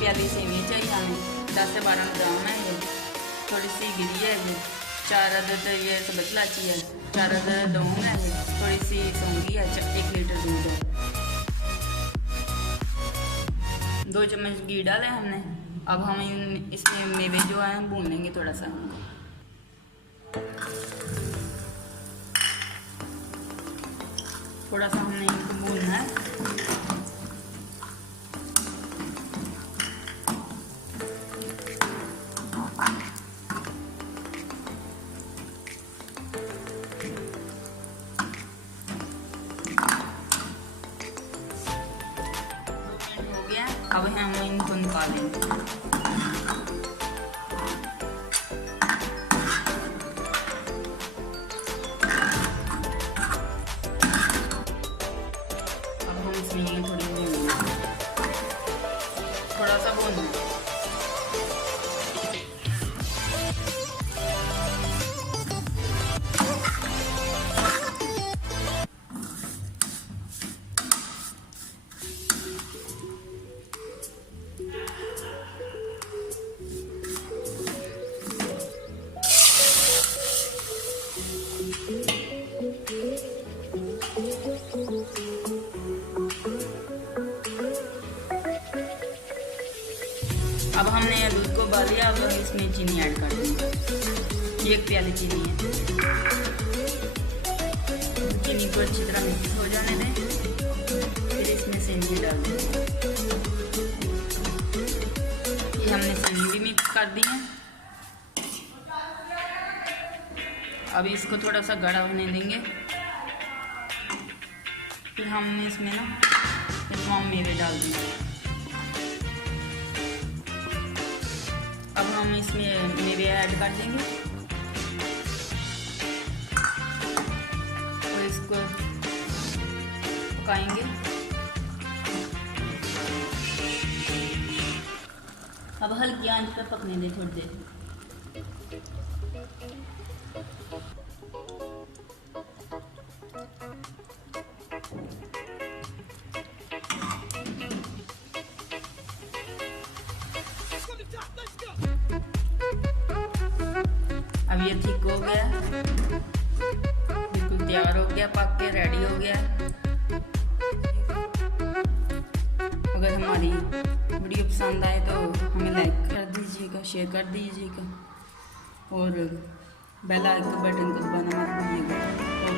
प्याली सेवी चाहिए हमें, 10 से 12 ग्राम है ये। थोड़ी सी गिरी है ये, 4 अदद ये सब्ज़ इलायची है, 4 अदद लौंग है ये, थोड़ी सी सौंगी है, 1 लीटर दूध है, 2 चम्मच घी डाले हमने। अब हम इसमें मेवे जो है भून लेंगे थोड़ा सा। थोड़ा सा हमने इनको भूनना है। हो गया, अब हम इनको निकालेंगे। थोड़ा सा भून अब हमने दूध को उबाल लिया। अब हम इसमें चीनी ऐड कर देंगे, 1 प्याली चीनी है। चीनी को अच्छी तरह मिक्स हो जाने दें, फिर इसमें सेंधी डाल दें। ये हमने सेंधी भी मिक्स कर दी है। अब इसको थोड़ा सा गाढ़ा होने देंगे, फिर हमने इसमें ना तमाम मेवे डाल देंगे। अब हम इसमें मेवे ऐड कर देंगे और इसको पकाएंगे। अब हल्की आंच पर पकने दें थोड़ी देर। अब ये ठीक हो गया, बिल्कुल तैयार हो गया, पक के रेडी हो गया। अगर हमारी वीडियो पसंद आए तो हमें लाइक कर दीजिएगा, शेयर कर दीजिएगा और बेल आइकन बटन को दबाना मत भूलिएगा।